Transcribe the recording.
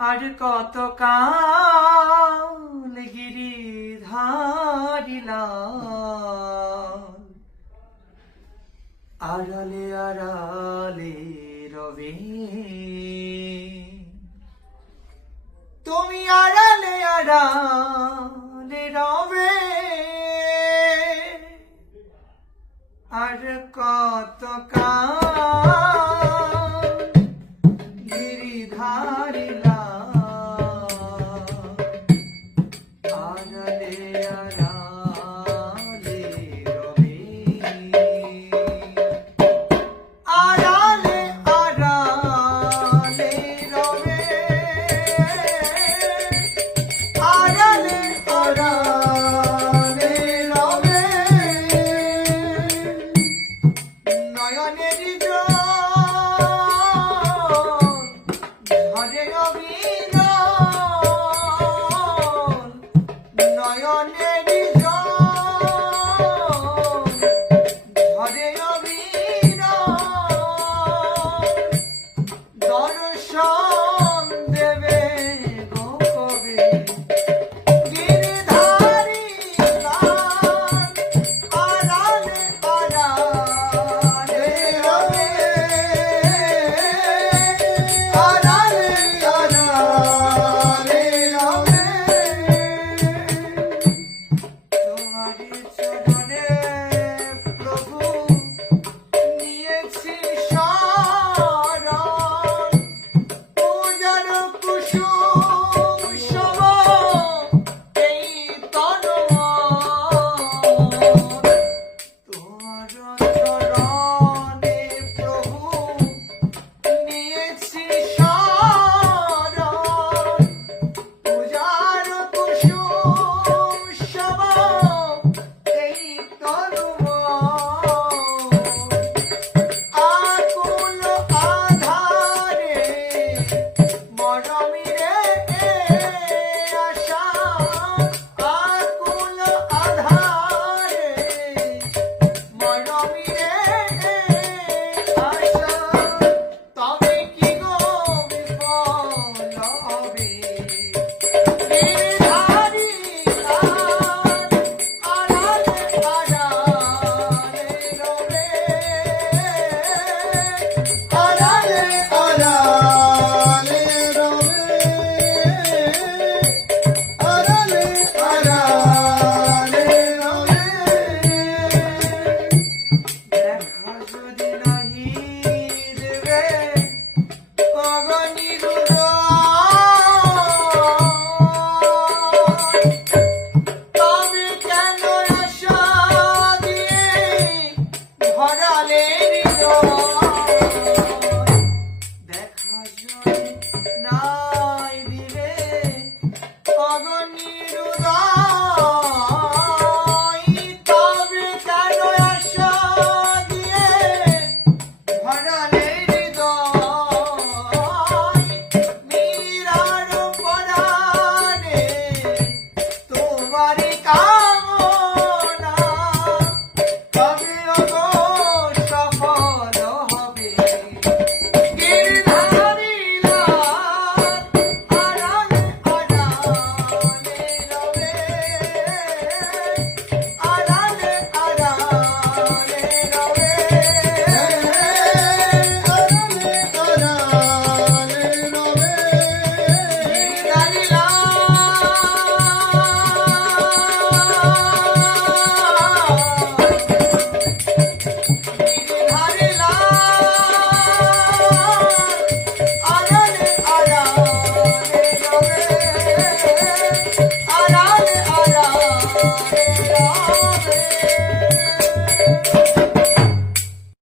আর কত কাল গিরিধারিলাম আড়ালে আড়ালে রবে তুমি আড়ালে আড়ালে রবে আর কত কাল গিরিধারিলাম আড়ালে আড়ালে রবে আড়ালে আড়ালে রবে আড়ালে আড়ালে রবে নয়নের জল ঝরে অবিরল নয়নের জল ঝরে অবিরল দর্শন দেবে গো কবে গিরিধারিলাম আড়ালে আড়ালে রবে আড়ালে আড়ালে রবে তোমারি চরণে প্রভু নিয়েছি শরণ পূজার কুসুম সম এই তনমন তোমার চরণে প্রভু নিয়েছি শরণ পূজার কুসুম সম এই তনমন আকুল আধারে মরমিরে আশা আকুল আধারে মরমিরে আশা তবে কি গো বিফল হবে গিরিধারিলাম আড়ালে আড়ালে রবে আড়ালে আড়ালে রবে আড়ালে আড়ালে রবে দেখা যদি নাহি দেবে অগণির তবে কেন আশা দিয়ে ভরালে হৃদয় দেখা যদি না